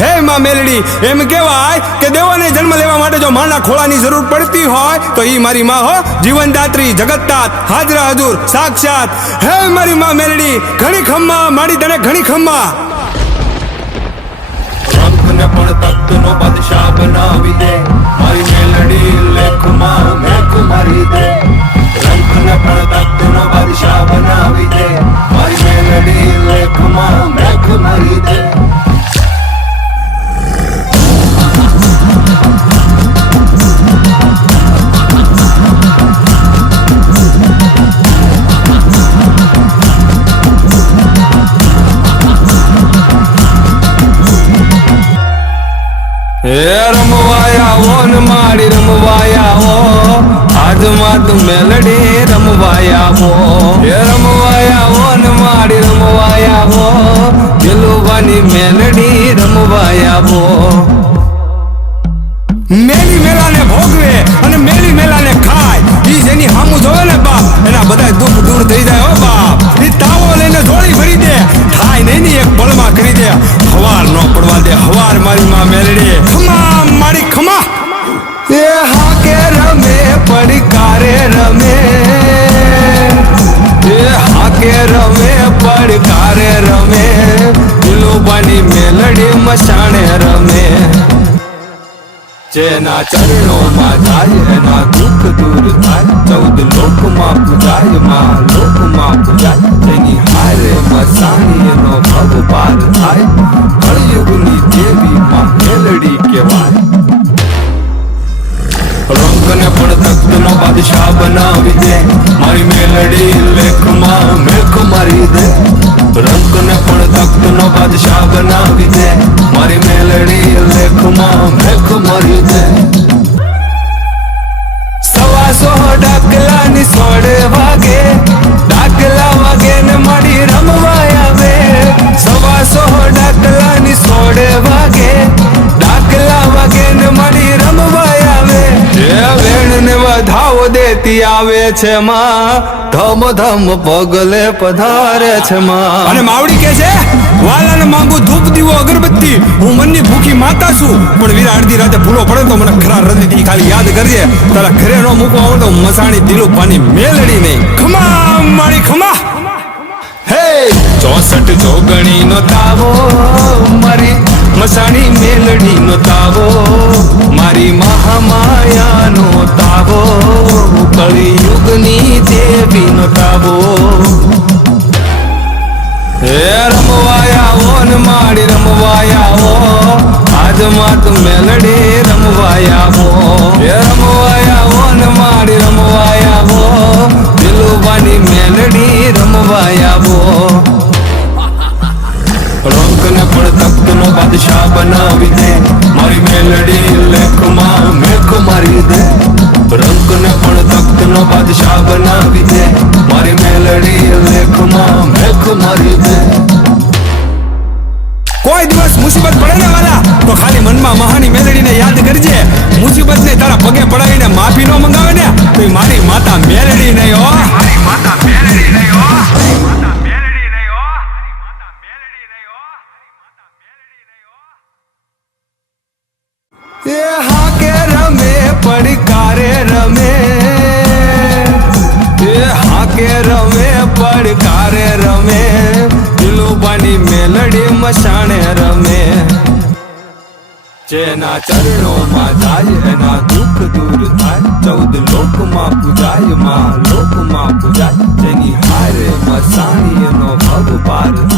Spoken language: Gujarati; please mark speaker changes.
Speaker 1: હે માં મેલડી, એમ કહેવાય કે દેવોને જન્મ લેવા માટે જો માના ખોળાની જરૂર પડતી હોય, તો એ મારી માં હો, જીવનદાત્રી જગતતાત હાજરા હજુર, સાક્ષાત. હે મારી માં મેલડી, ઘણી ખમ્મા માડી તને ઘણી ખમ્મા.
Speaker 2: પણ તખ્તનો બાદશાહ બનાવી દે. મારી મેલડી, લેખમાં, મેખ મારી દે.
Speaker 1: રમવાયા ઓ ને મારી રમવાયા હો. આજમાં તું મેલડી રમવાયા હે. ને માડી રમવાયા મેલડી રમવાયા ઓ મેલી મેલાને ભોગવે અને મેલી મેલાને ખાય. ઈ જેની હામુ જોવે ને બાપ, એના બધા દુઃખ દૂર થઈ જાય હો બાપ. ઈ તાવો લઈને ધોળી ભરી દે. થાય નહીં ની એક પળમાં કરી દે. હવાર, નો પડવા દે હવાર, મારી માં મેલડી. ખમા, મારી, ખમા. એ હાકે રમે, પડકારે રમે. એ હાકે રમે, પડકારે રમે. દિલોબાની મેલડી મસાણે રમે.
Speaker 2: જેના ચરણોમાં જાય, એના દુઃખ દૂર થાય. ચૌદ લોકમાં પૂજાય, માં લોકમાં પૂજાય. જેની હારે મસાણી એનો ભવ પાર થાય. કળયુગની દેવી માં મેલડી કહેવાય. રંગને પણ તખ્તનો બાદશાહ બનાવી દે. મારી મેલડી લેખમાં મેખ મારી દે. રંગને પણ તખ્તનો બાદશાહ બનાવી દે. મારી મેલડી
Speaker 1: દેતી આવે છે માં. ધમ ધમ પગલે પધારે છે માં. અને માવડી કે છે વાલાને માંગુ ધૂપ દીવો અગરબત્તી. હું મનની ભૂખી માતા છું. પણ વીરા અડધી રાતે ભૂલો પડે તો મને ખરા હૃદયથી ખાલી યાદ કરજે તારા ઘરે નો મૂકવા આવે તો મસાણી દિલુપાની મેલડી નહીં. ખમા મારી ખમા. હે ચોસઠ જોગણી નો તાવો મારી મસાણી મેલડી નો તાવો, મારી મહામાયા નો તાવો કળિયુગની દેવી નો તાવો. હે રમવાયા ઓ ને માડી રમવાયા ઓ આજમાં તું મેલડી રમવાયા ઓ. હે રમવાયા
Speaker 2: રંગને પણ તખ્તનો બાદશાહ બનાવી દે મારી મેલડી લેખમાં મેખ મારી દે રંગને પણ તખ્તનો બાદશાહ બનાવી દે મારી મેલડી લેખમાં મેખ મારી દે
Speaker 1: કોઈ દિવસ મુસીબત પડે ને વાલા, તો ખાલી મનમાં મહાની મેલડીને યાદ કરજે. મુસીબત ને તારા પગે પડાવીને માફી નો મંગાવે ને, તો મારી માતા મેલડી નહીં હો. એ હાકે રમે પડકારે રમે? એ હાકે રમે પડકારે રમે? દિલુબાની મેલડી મશાણે રમે.
Speaker 2: જેના ચરણોમાં જાય, એના દુઃખ દૂર થાય. ચૌદ લોકમાં પૂજાય, માં લોકમાં પૂજાય. જેની હારે મસાણી એનો ભગ પાર